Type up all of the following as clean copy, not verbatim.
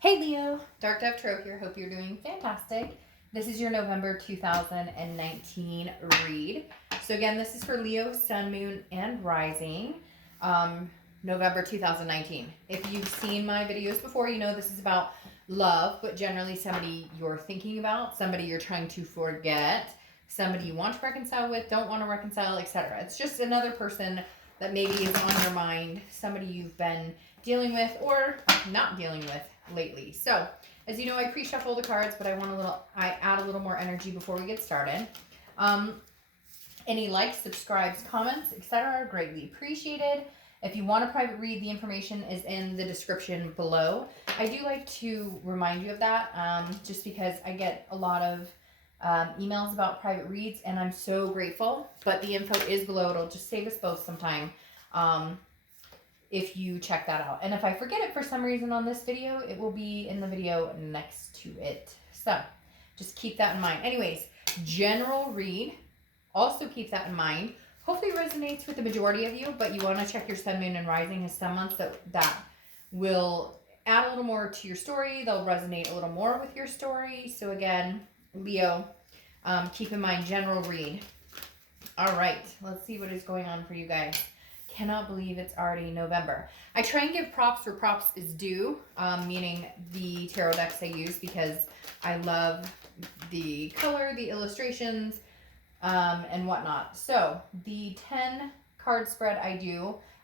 Hey Leo, Dark Dove Tarot here. Hope you're doing fantastic. This is your November 2019 read. So again, this is for Leo, Sun, Moon, and Rising. November 2019. If you've seen my videos before, you know this is about love, but generally somebody you're thinking about, somebody you're trying to forget, somebody you want to reconcile with, don't want to reconcile, etc. It's just another person that maybe is on your mind, somebody you've been dealing with or not dealing with lately. So, as you know, I pre-shuffle the cards, but I add a little more energy before we get started. Any likes, subscribes, comments, etc. are greatly appreciated. If you want a private read, the information is in the description below. I do like to remind you of that, just because I get a lot of emails about private reads, and I'm so grateful. But the info is below. It'll just save us both some time if you check that out. And if I forget it for some reason on this video, it will be in the video next to it. So just keep that in mind. Anyways, general read. Also keep that in mind. Hopefully it resonates with the majority of you, but you want to check your sun, moon, and rising as some months that will add a little more to your story. They'll resonate a little more with your story. So again, Leo, keep in mind general read. All right, let's see what is going on for you guys. Cannot believe it's already November. I try and give props where props is due, meaning the tarot decks I use, because I love the color, the illustrations, and whatnot. So the 10 card spread I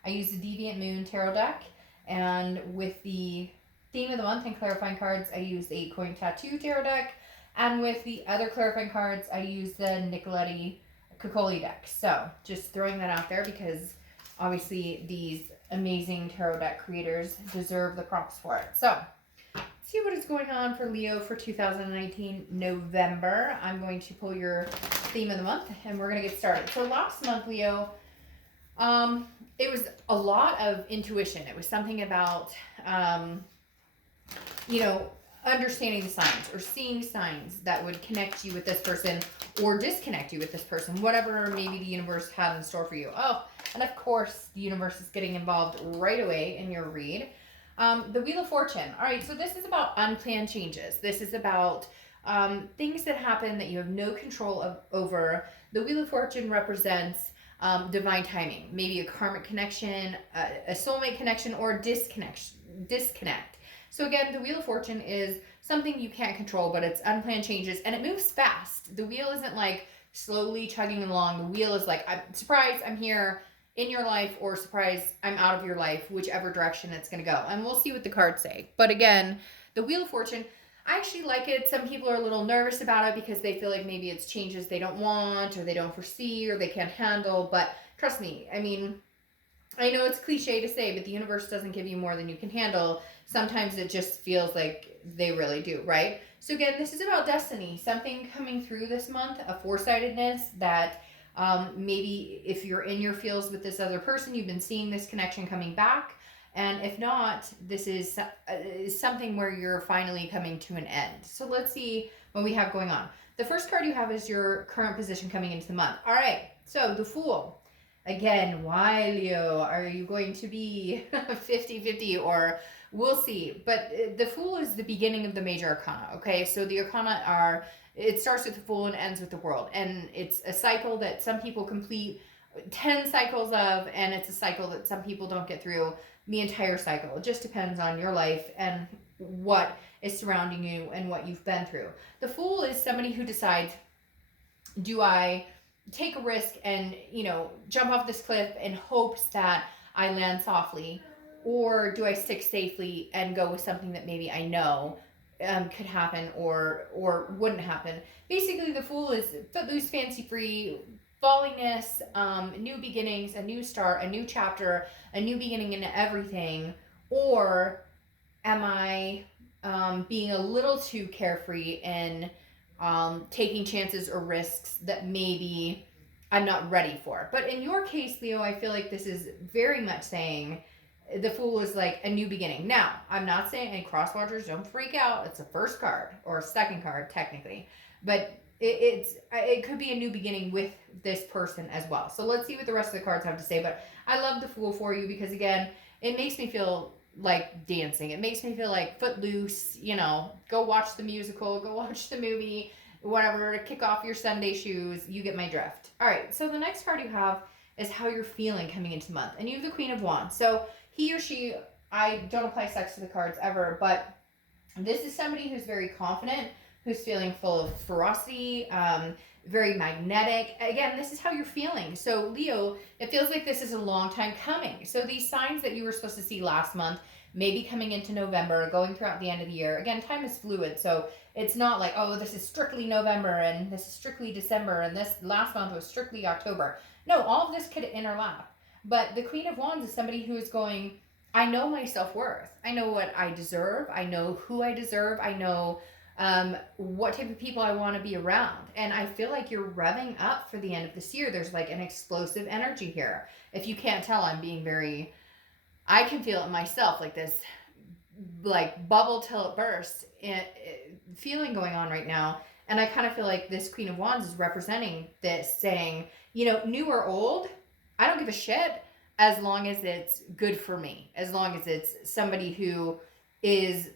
use the Deviant Moon tarot deck, and with the theme of the month and clarifying cards, I use the 8-coin tattoo tarot deck, and with the other clarifying cards, I use the Nicoletti Coccoli deck. So just throwing that out there because obviously these amazing tarot deck creators deserve the props for it. So let's see what is going on for Leo for 2019 November. I'm going to pull your theme of the month and we're going to get started. So last month, Leo, it was a lot of intuition. It was something about, understanding the signs or seeing signs that would connect you with this person or disconnect you with this person, whatever maybe the universe had in store for you. Oh, and of course, the universe is getting involved right away in your read. The Wheel of Fortune. All right, so this is about unplanned changes. This is about things that happen that you have no control over. The Wheel of Fortune represents divine timing, maybe a karmic connection, a soulmate connection, or disconnect. So again, the Wheel of Fortune is something you can't control, but it's unplanned changes, and it moves fast. The wheel isn't like slowly chugging along. The wheel is like, I'm surprised I'm here in your life, or surprise I'm out of your life, whichever direction it's going to go. And we'll see what the cards say. But again, the Wheel of Fortune, I actually like it. Some people are a little nervous about it because they feel like maybe it's changes they don't want, or they don't foresee, or they can't handle. But trust me, I mean, I know it's cliche to say, but the universe doesn't give you more than you can handle. Sometimes it just feels like they really do, right? So again, this is about destiny, something coming through this month, a foresightedness that maybe if you're in your feels with this other person, you've been seeing this connection coming back. And if not, this is something where you're finally coming to an end. So let's see what we have going on. The first card you have is your current position coming into the month. All right, so the Fool. Again, why, Leo? Are you going to be 50-50 or we'll see? But the Fool is the beginning of the major arcana, okay? So the arcana are, it starts with the Fool and ends with the World. And it's a cycle that some people complete 10 cycles of, and it's a cycle that some people don't get through the entire cycle. It just depends on your life and what is surrounding you and what you've been through. The Fool is somebody who decides, do I take a risk and, jump off this cliff in hopes that I land softly, or do I stick safely and go with something that maybe I know could happen or wouldn't happen? Basically, the Fool is footloose, fancy-free, fallingness, new beginnings, a new start, a new chapter, a new beginning in everything. Or am I being a little too carefree and taking chances or risks that maybe I'm not ready for? But in your case, Leo, I feel like this is very much saying the Fool is like a new beginning. Now, I'm not saying, and cross-watchers, don't freak out. It's a first card or a second card, technically. But it could be a new beginning with this person as well. So let's see what the rest of the cards have to say. But I love the Fool for you because, again, it makes me feel like dancing. It makes me feel like Footloose, you know, go watch the musical, go watch the movie, whatever, to kick off your Sunday shoes. You get my drift. All right, so the next card you have is how you're feeling coming into the month. And you have the Queen of Wands. So he or she, I don't apply sex to the cards ever, but this is somebody who's very confident, who's feeling full of ferocity, very magnetic. Again, this is how you're feeling. So Leo, it feels like this is a long time coming. So these signs that you were supposed to see last month, maybe coming into November, going throughout the end of the year. Again, time is fluid. So it's not like, oh, this is strictly November and this is strictly December and this last month was strictly October. No, all of this could interlap. But the Queen of Wands is somebody who is going, I know my self-worth. I know what I deserve. I know who I deserve. I know what type of people I want to be around. And I feel like you're revving up for the end of this year. There's like an explosive energy here. If you can't tell, I'm being very, I can feel it myself, like this, like bubble till it bursts feeling going on right now. And I kind of feel like this Queen of Wands is representing this, saying, you know, new or old, I don't give a shit as long as it's good for me, as long as it's somebody who is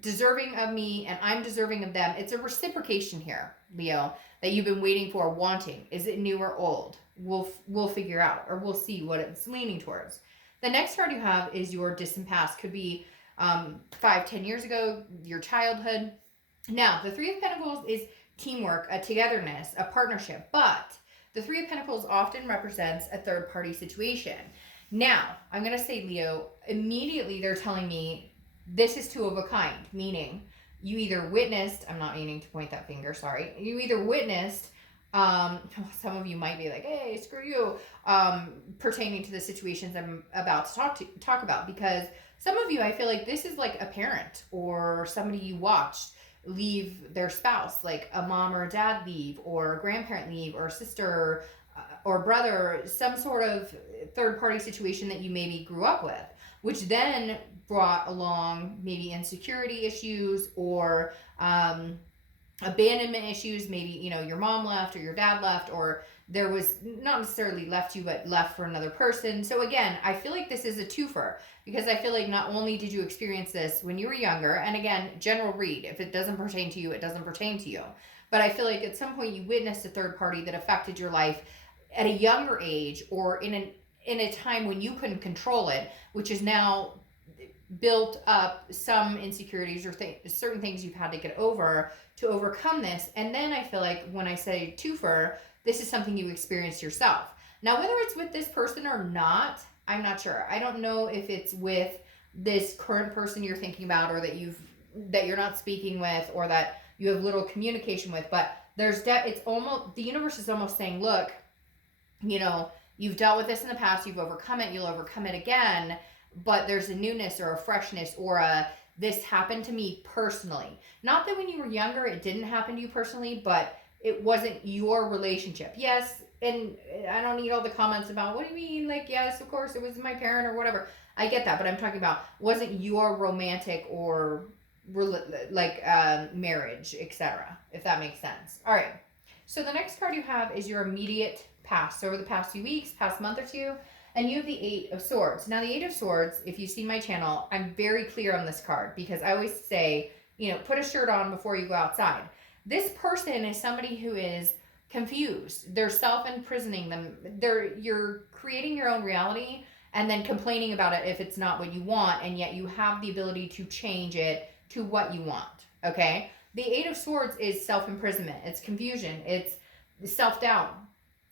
deserving of me and I'm deserving of them. It's a reciprocation here, Leo, that you've been waiting for, wanting. Is it new or old? We'll figure out, or we'll see what it's leaning towards. The next card you have is your distant past. Could be 5-10 years ago, your childhood. Now, the Three of Pentacles is teamwork, a togetherness, a partnership, but the Three of Pentacles often represents a third-party situation. Now, I'm going to say, Leo, immediately they're telling me this is two of a kind, meaning you either witnessed, I'm not meaning to point that finger, sorry. You either witnessed, some of you might be like, hey, screw you, pertaining to the situations I'm about to talk about, because some of you, I feel like this is like a parent or somebody you watched leave their spouse, like a mom or a dad leave, or a grandparent leave, or a sister or brother, some sort of third-party situation that you maybe grew up with, which then brought along maybe insecurity issues or abandonment issues. Maybe, you know, your mom left or your dad left, or there was not necessarily left you, but left for another person. So again, I feel like this is a twofer, because I feel like not only did you experience this when you were younger, and again, general read, if it doesn't pertain to you, it doesn't pertain to you. But I feel like at some point you witnessed a third party that affected your life at a younger age, or in a time when you couldn't control it, which is now built up some insecurities or certain things you've had to get over to overcome this. And then I feel like when I say twofer, this is something you experienced yourself. Now, whether it's with this person or not, I'm not sure. I don't know if it's with this current person you're thinking about, or that you're not speaking with, or that you have little communication with, but it's almost, the universe is almost saying, look, you know, you've dealt with this in the past, you've overcome it, you'll overcome it again, but there's a newness or a freshness or this happened to me personally. Not that when you were younger it didn't happen to you personally, but it wasn't your relationship. Yes, and I don't need all the comments about, what do you mean? Like, yes, of course, it was my parent or whatever. I get that, but I'm talking about, wasn't your romantic or like marriage, etc., if that makes sense. All right. So the next card you have is your immediate past. So over the past few weeks, past month or two, and you have the Eight of Swords. Now, the Eight of Swords, if you see my channel, I'm very clear on this card, because I always say, you know, put a shirt on before you go outside. This person is somebody who is confused. They're self-imprisoning them. You're creating your own reality and then complaining about it if it's not what you want, and yet you have the ability to change it to what you want, okay? The Eight of Swords is self-imprisonment. It's confusion. It's self-doubt.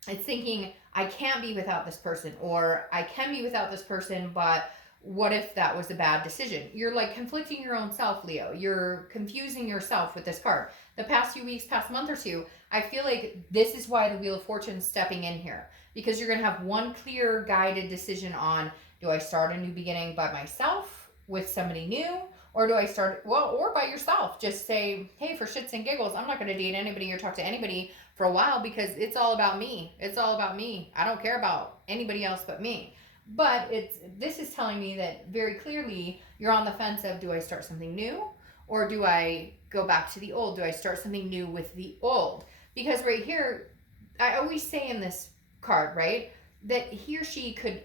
It's thinking, I can't be without this person, or I can be without this person, but what if that was a bad decision? You're like conflicting your own self, Leo. You're confusing yourself with this card. The past few weeks, past month or two, I feel like this is why the Wheel of Fortune is stepping in here, because you're going to have one clear guided decision on, do I start a new beginning by myself with somebody new? Or do I start, or by yourself? Just say, hey, for shits and giggles, I'm not going to date anybody or talk to anybody for a while, because it's all about me. It's all about me. I don't care about anybody else but me. But this is telling me that very clearly you're on the fence of, do I start something new, or do I go back to the old? Do I start something new with the old? Because right here, I always say in this card, right, that he or she could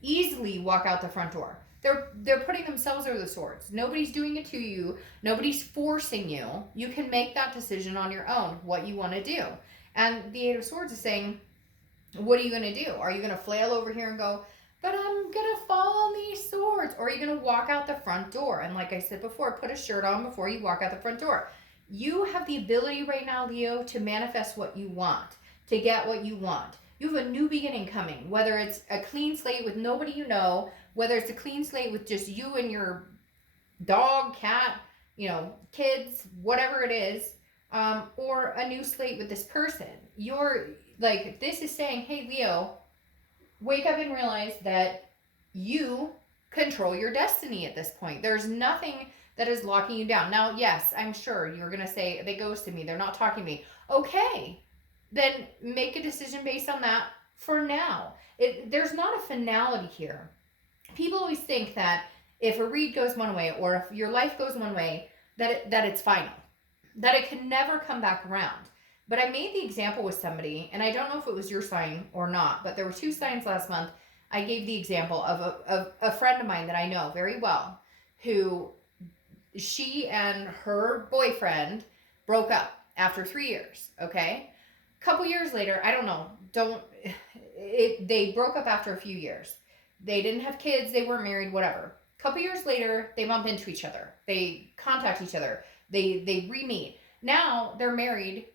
easily walk out the front door. They're putting themselves over the swords. Nobody's doing it to you. Nobody's forcing you. You can make that decision on your own, what you want to do. And the Eight of Swords is saying, what are you going to do? Are you going to flail over here and go, but I'm going to fall on these swords? Or are you going to walk out the front door? And like I said before, put a shirt on before you walk out the front door. You have the ability right now, Leo, to manifest what you want, to get what you want. You have a new beginning coming, whether it's a clean slate with nobody you know, whether it's a clean slate with just you and your dog, cat, kids, whatever it is, or a new slate with this person. This is saying, hey, Leo, wake up and realize that you control your destiny at this point. There's nothing that is locking you down. Now, yes, I'm sure you're going to say, they ghosted me, they're not talking to me. Okay, then make a decision based on that for now. There's not a finality here. People always think that if a read goes one way or if your life goes one way, that it's final, that it can never come back around. But I made the example with somebody, and I don't know if it was your sign or not, but there were 2 signs last month. I gave the example of a friend of mine that I know very well, who she and her boyfriend broke up after 3 years, okay? A couple years later, I don't know, they broke up after a few years. They didn't have kids, they weren't married, whatever. A couple years later, they bump into each other. They contact each other. They re-meet. Now they're married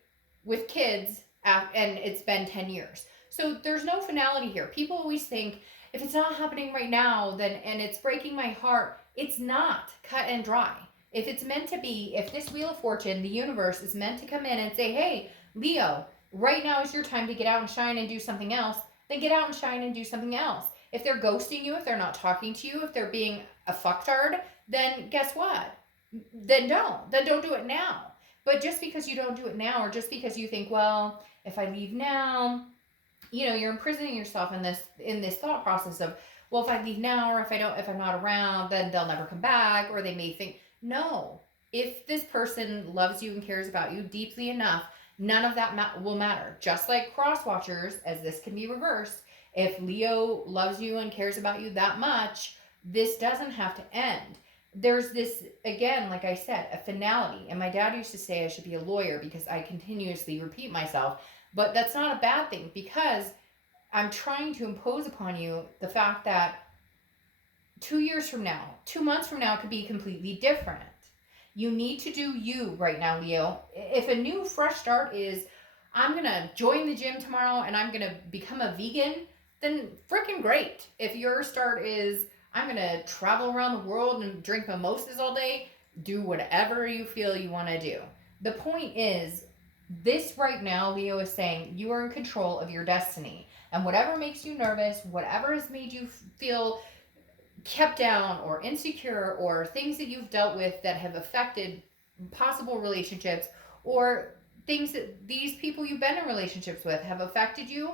with kids, and it's been 10 years. So there's no finality here. People always think, if it's not happening right now, and it's breaking my heart. It's not cut and dry. If it's meant to be, if this Wheel of Fortune, the universe, is meant to come in and say, hey, Leo, right now is your time to get out and shine and do something else, then get out and shine and do something else. If they're ghosting you, if they're not talking to you, if they're being a fucktard, then guess what? Then don't do it now. But just because you don't do it now, or just because you think, well, if I leave now, you're imprisoning yourself in this thought process of, well, if I leave now, or if I'm not around, then they'll never come back, or they may think, no. If this person loves you and cares about you deeply enough, none of that will matter. Just like cross watchers, as this can be reversed, if Leo loves you and cares about you that much, this doesn't have to end. There's this, again, like I said, a finality. And my dad used to say I should be a lawyer because I continuously repeat myself. But that's not a bad thing, because I'm trying to impose upon you the fact that 2 years from now, 2 months from now, it could be completely different. You need to do you right now, Leo. If a new fresh start is, I'm going to join the gym tomorrow and I'm going to become a vegan, then freaking great. If your start is, I'm going to travel around the world and drink mimosas all day, do whatever you feel you want to do. The point is, this right now, Leo is saying, you are in control of your destiny. And whatever makes you nervous, whatever has made you feel kept down or insecure, or things that you've dealt with that have affected possible relationships, or things that these people you've been in relationships with have affected you,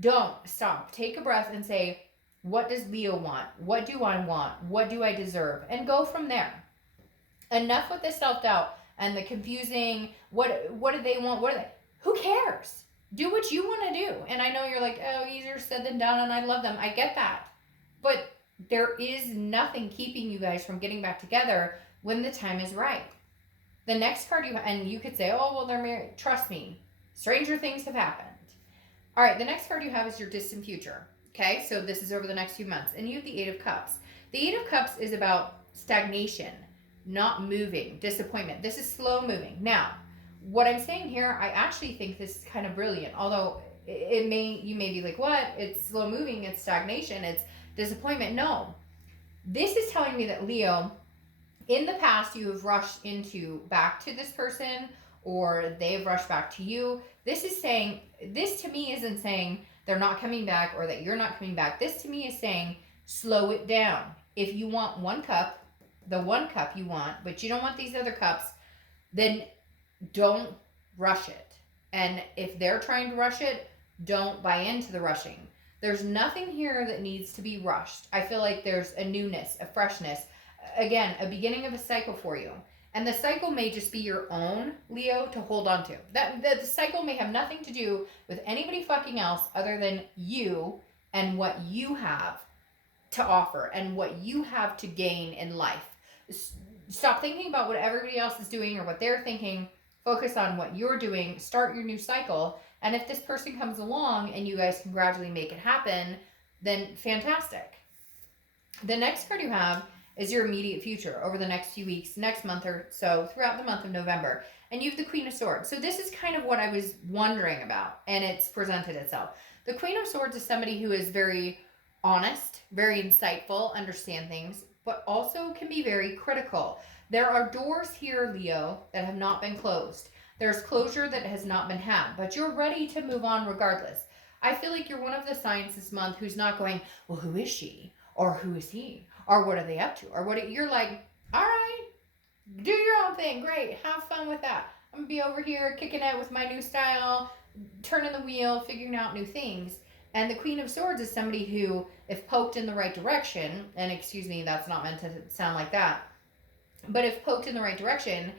don't stop. Take a breath and say, what does Leo want? What do I want? What do I deserve? And go from there. Enough with the self-doubt and the confusing, what do they want? Who cares? Do what you want to do. And I know you're like, oh, easier said than done, and I love them. I get that. But there is nothing keeping you guys from getting back together when the time is right. The next card and you could say, oh, well, they're married. Trust me, stranger things have happened. All right, the next card you have is your distant future. Okay, so this is over the next few months. And you have the Eight of Cups. The Eight of Cups is about stagnation, not moving, disappointment. This is slow moving. Now, what I'm saying here, I actually think this is kind of brilliant. Although you may be like, what? It's slow moving, it's stagnation, it's disappointment. No. This is telling me that, Leo, in the past you have rushed back to this person, or they have rushed back to you. This to me isn't saying they're not coming back or that you're not coming back. This to me is saying, slow it down. If you want one cup, the one cup you want, but you don't want these other cups, then don't rush it. And if they're trying to rush it, don't buy into the rushing. There's nothing here that needs to be rushed. I feel like there's a newness, a freshness, again, a beginning of a cycle for you. And the cycle may just be your own, Leo, to hold on to. The cycle may have nothing to do with anybody fucking else other than you and what you have to offer and what you have to gain in life. Stop thinking about what everybody else is doing or what they're thinking. Focus on what you're doing. Start your new cycle. And if this person comes along and you guys can gradually make it happen, then fantastic. The next card you have is your immediate future over the next few weeks, next month or so, throughout the month of November. And you have the Queen of Swords. So this is kind of what I was wondering about, and it's presented itself. The Queen of Swords is somebody who is very honest, very insightful, understand things, but also can be very critical. There are doors here, Leo, that have not been closed. There's closure that has not been had, but you're ready to move on regardless. I feel like you're one of the signs this month who's not going, well, who is she? Or who is he? Or what are they up to? Or what? You're like, all right, do your own thing. Great. Have fun with that. I'm going to be over here kicking it with my new style, turning the wheel, figuring out new things. And the Queen of Swords is somebody who, if poked in the right direction, and excuse me, that's not meant to sound like that, but if poked in the right direction,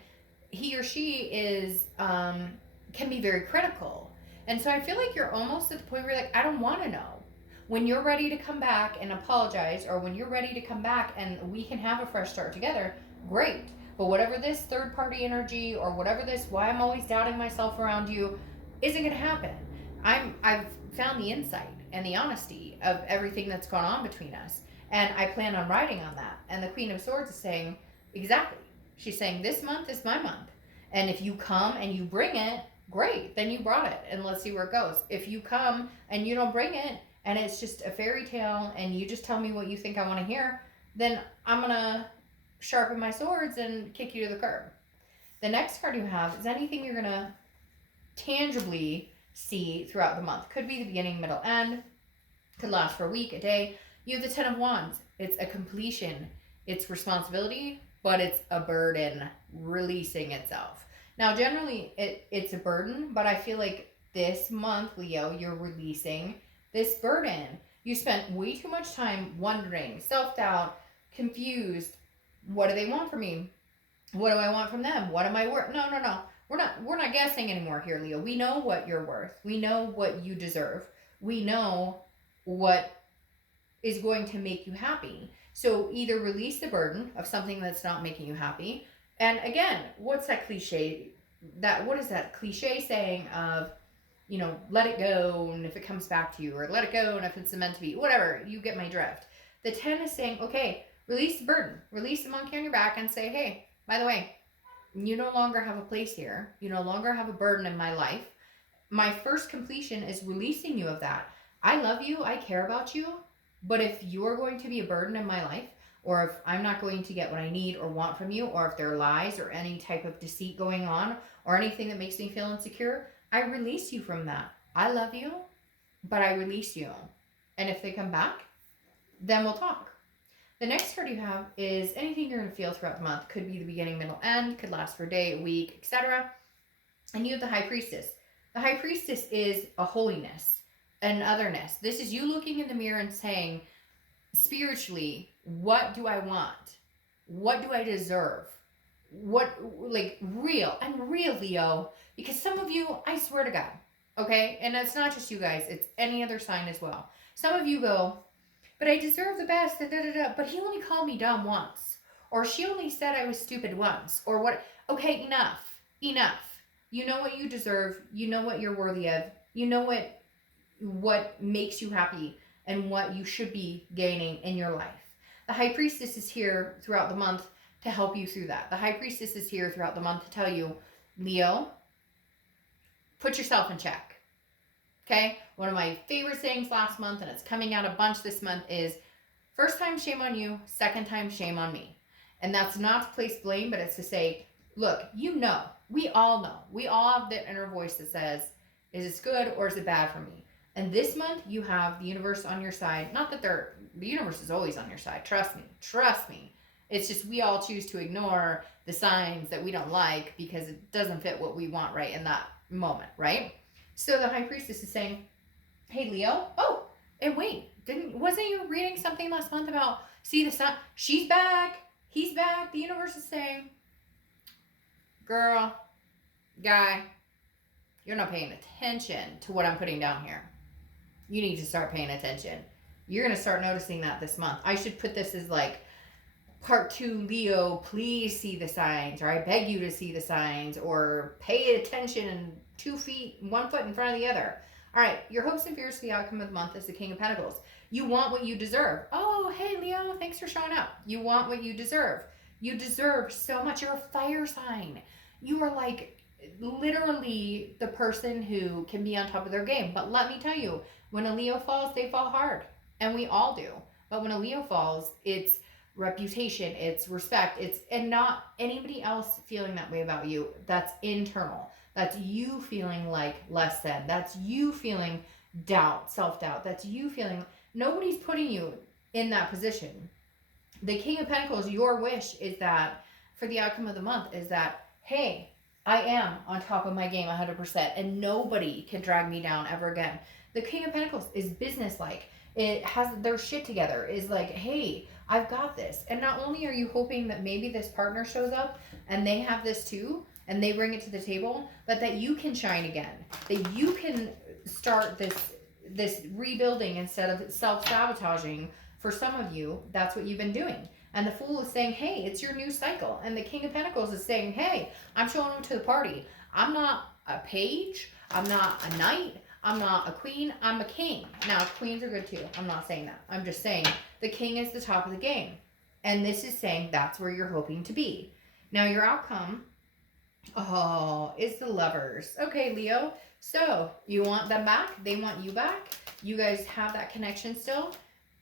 he or she is, can be very critical. And so I feel like you're almost at the point where you're like, I don't want to know. When you're ready to come back and apologize, or when you're ready to come back and we can have a fresh start together, great. But whatever this third party energy or whatever this, why I'm always doubting myself around you, isn't going to happen. I've found the insight and the honesty of everything that's gone on between us. And I plan on riding on that. And the Queen of Swords is saying, exactly. She's saying, this month is my month. And if you come and you bring it, great. Then you brought it. And let's see where it goes. If you come and you don't bring it, and it's just a fairy tale, and you just tell me what you think I want to hear, then I'm going to sharpen my swords and kick you to the curb. The next card you have is anything you're going to tangibly see throughout the month. Could be the beginning, middle, end. Could last for a week, a day. You have the Ten of Wands. It's a completion. It's responsibility, but it's a burden releasing itself. Now, generally, it's a burden, but I feel like this month, Leo, you're releasing this burden. You spent way too much time wondering, self-doubt, confused. What do they want from me? What do I want from them? What am I worth? No. We're not guessing anymore here, Leo. We know what you're worth. We know what you deserve. We know what is going to make you happy. So either release the burden of something that's not making you happy. And again, what's that cliche? What is that cliche saying of, let it go, and if it comes back to you, or let it go, and if it's meant to be, whatever, you get my drift. The 10 is saying, okay, release the burden, release the monkey on your back, and say, hey, by the way, you no longer have a place here. You no longer have a burden in my life. My first completion is releasing you of that. I love you, I care about you, but if you're going to be a burden in my life, or if I'm not going to get what I need or want from you, or if there are lies or any type of deceit going on, or anything that makes me feel insecure, I release you from that. I love you, but I release you. And if they come back, then we'll talk. The next card you have is anything you're going to feel throughout the month. Could be the beginning, middle, end. Could last for a day, a week, etc. And you have the High Priestess. The High Priestess is a holiness, an otherness. This is you looking in the mirror and saying, spiritually, what do I want? What do I deserve? What, real, Leo, because some of you, I swear to God, okay, and it's not just you guys, it's any other sign as well. Some of you go, but I deserve the best, but he only called me dumb once, or she only said I was stupid once, or what. Okay, enough. You know what you deserve, you know what you're worthy of, you know what makes you happy, and what you should be gaining in your life. The High Priestess is here throughout the month to help you through that. The High Priestess is here throughout the month to tell you, Leo, put yourself in check. Okay? One of my favorite sayings last month, and it's coming out a bunch this month, is first time, shame on you. Second time, shame on me. And that's not to place blame, but it's to say, look, we all know. We all have that inner voice that says, is this good or is it bad for me? And this month, you have the universe on your side. Not that the universe is always on your side. Trust me. It's just we all choose to ignore the signs that we don't like because it doesn't fit what we want right in that moment, right? So the High Priestess is saying, hey, Leo, oh, and wait, wasn't you reading something last month about, see the sun? She's back. He's back. The universe is saying, girl, guy, you're not paying attention to what I'm putting down here. You need to start paying attention. You're going to start noticing that this month. I should put this as like part 2, Leo, please see the signs, or I beg you to see the signs, or pay attention 2 feet, 1 foot in front of the other. All right, your hopes and fears for the outcome of the month is the King of Pentacles. You want what you deserve. Oh, hey, Leo, thanks for showing up. You want what you deserve. You deserve so much. You're a fire sign. You are like literally the person who can be on top of their game. But let me tell you, when a Leo falls, they fall hard. And we all do. But when a Leo falls, it's reputation, it's respect, and not anybody else feeling that way about you. That's internal. That's you feeling like less than. That's you feeling doubt, self-doubt. That's you feeling nobody's putting you in that position. The King of Pentacles, your wish is that for the outcome of the month is that, hey, I am on top of my game 100% and nobody can drag me down ever again. The King of Pentacles is businesslike. It has their shit together, is like, hey, I've got this. And not only are you hoping that maybe this partner shows up and they have this too, and they bring it to the table, but that you can shine again, that you can start this rebuilding instead of self-sabotaging. For some of you, that's what you've been doing. And the Fool is saying, hey, it's your new cycle. And the King of Pentacles is saying, hey, I'm showing up to the party. I'm not a page. I'm not a knight. I'm not a queen. I'm a king. Now, queens are good too. I'm not saying that. I'm just saying the king is the top of the game. And this is saying that's where you're hoping to be. Now, your outcome, is the Lovers. Okay, Leo. So, you want them back. They want you back. You guys have that connection still.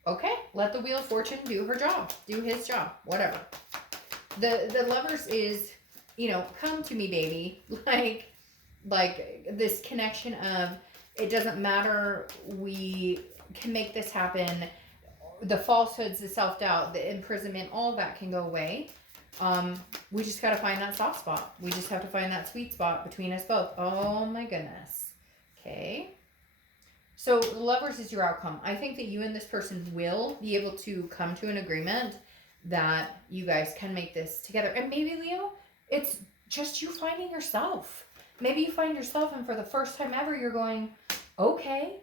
Okay, let the Wheel of Fortune do her job. Do his job. Whatever. The Lovers is, come to me, baby. Like this connection of, it doesn't matter, we can make this happen. The falsehoods, the self-doubt, the imprisonment, all that can go away. We just got to find that soft spot. We just have to find that sweet spot between us both. Oh my goodness. Okay. So the Lovers is your outcome. I think that you and this person will be able to come to an agreement that you guys can make this together. And maybe, Leo, it's just you finding yourself. Maybe you find yourself and for the first time ever, you're going, okay,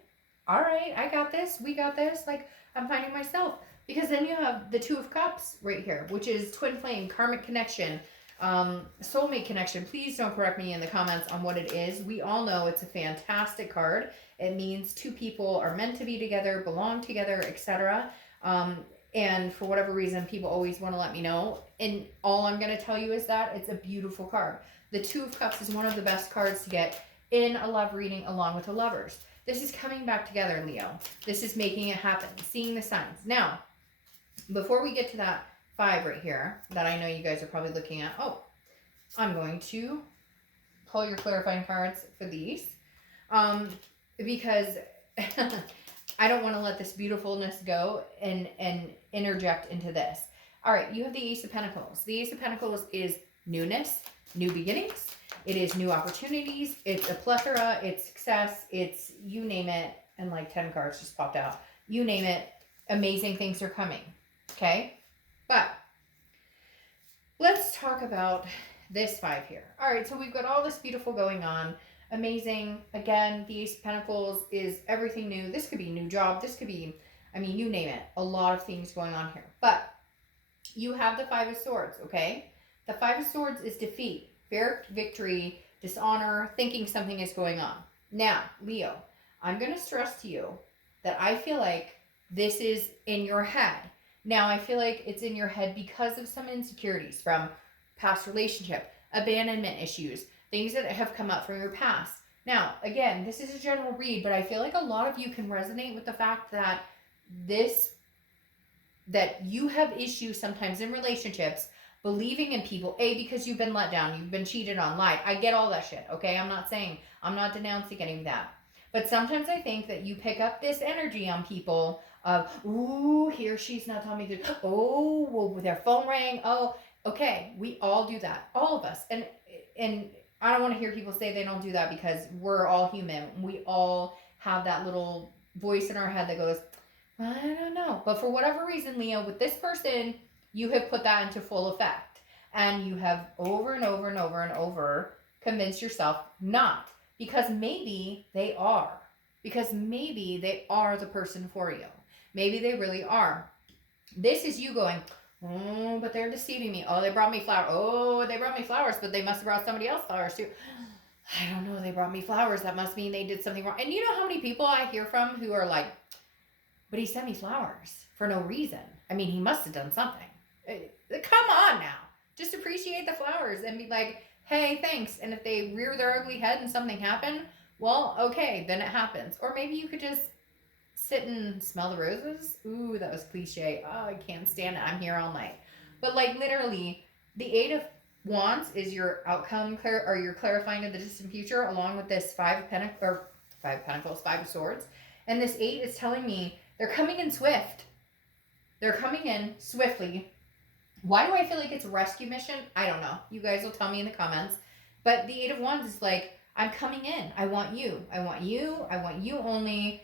all right, I got this. We got this. Like, I'm finding myself. Because then you have the Two of Cups right here, which is twin flame, karmic connection, soulmate connection. Please don't correct me in the comments on what it is. We all know it's a fantastic card. It means two people are meant to be together, belong together, etc. And for whatever reason, people always want to let me know. And all I'm going to tell you is that it's a beautiful card. The Two of Cups is one of the best cards to get in a love reading along with the Lovers. This is coming back together, Leo. This is making it happen, seeing the signs. Now, before we get to that 5 right here that I know you guys are probably looking at, I'm going to pull your clarifying cards for these because I don't want to let this beautifulness go and interject into this. All right, you have the Ace of Pentacles. The Ace of Pentacles is newness, new beginnings. It is new opportunities. It's a plethora. It's success. It's you name it. And like 10 cards just popped out. You name it. Amazing things are coming. Okay? But let's talk about this 5 here. All right, so we've got all this beautiful going on. Amazing. Again, the Ace of Pentacles is everything new. This could be a new job. This could be, you name it. A lot of things going on here. But you have the 5 of Swords, okay? The 5 of Swords is defeat, fear, victory, dishonor, thinking something is going on. Now, Leo, I'm going to stress to you that I feel like this is in your head. Now, I feel like it's in your head because of some insecurities from past relationship, abandonment issues, things that have come up from your past. Now, again, this is a general read, but I feel like a lot of you can resonate with the fact that that you have issues sometimes in relationships, believing in people, because you've been let down, you've been cheated on, lied. I get all that shit, okay? I'm not denouncing any of that. But sometimes I think that you pick up this energy on people of, ooh, he or she's not telling me to, oh, well, their phone rang, oh, okay, we all do that, all of us. And I don't want to hear people say they don't do that because we're all human. We all have that little voice in our head that goes, I don't know. But for whatever reason, Leo, with this person, you have put that into full effect. And you have over and over and over and over convinced yourself not. Because maybe they are. Because maybe they are the person for you. Maybe they really are. This is you going, oh, but they're deceiving me. Oh, they brought me flowers. Oh, they brought me flowers, but they must have brought somebody else flowers too. I don't know. They brought me flowers. That must mean they did something wrong. And you know how many people I hear from who are like, but he sent me flowers for no reason. I mean, he must have done something. Come on now. Just appreciate the flowers and be like, hey, thanks. And if they rear their ugly head and something happened, well, okay, then it happens. Or maybe you could just sit and smell the roses. Ooh, that was cliche. Oh, I can't stand it. I'm here all night. But like literally, the 8 of Wands is your outcome or your clarifying of the distant future, along with this 5 of Pentacles, 5 of Swords. And this 8 is telling me they're coming in swift. They're coming in swiftly. Why do I feel like it's a rescue mission? I don't know. You guys will tell me in the comments. But the 8 of Wands is like, I'm coming in. I want you. I want you. I want you only.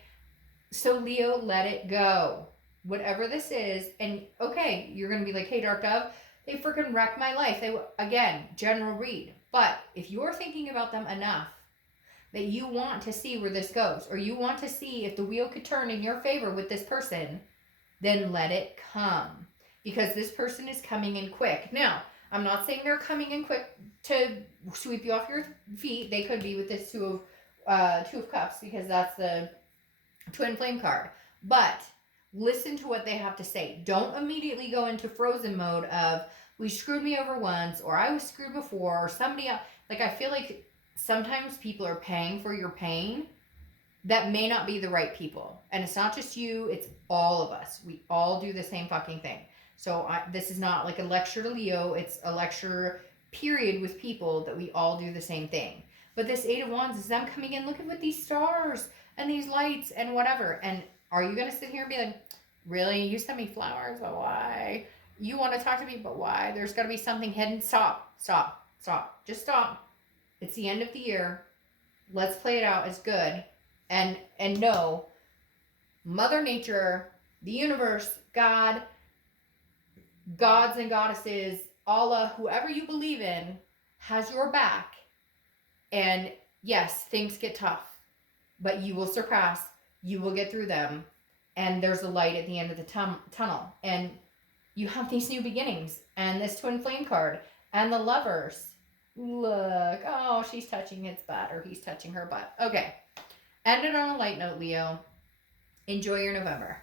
So Leo, let it go. Whatever this is. And okay, you're going to be like, hey, Dark Dove, they freaking wrecked my life. Again, general read. But if you're thinking about them enough that you want to see where this goes, or you want to see if the wheel could turn in your favor with this person, then let it come. Because this person is coming in quick. Now, I'm not saying they're coming in quick to sweep you off your feet. They could be with this Two of Cups, because that's the twin flame card. But listen to what they have to say. Don't immediately go into frozen mode of, we screwed me over once, or I was screwed before, or somebody else. Like, I feel like sometimes people are paying for your pain that may not be the right people. And it's not just you, it's all of us. We all do the same fucking thing. So this is not like a lecture to Leo. It's a lecture, period, with people that we all do the same thing. But this 8 of Wands is them coming in, look at what these stars and these lights and whatever. And are you going to sit here and be like, really? You sent me flowers, but why? You want to talk to me, but why? There's got to be something hidden. Stop. Just stop. It's the end of the year. Let's play it out as good. And know, Mother Nature, the universe, God, gods and goddesses, Allah, whoever you believe in, has your back. And yes, things get tough, but you will surpass. You will get through them. And there's a light at the end of the tunnel. And you have these new beginnings. And this twin flame card. And the Lovers. Look. Oh, she's touching his butt, or he's touching her butt. Okay. End it on a light note, Leo. Enjoy your November.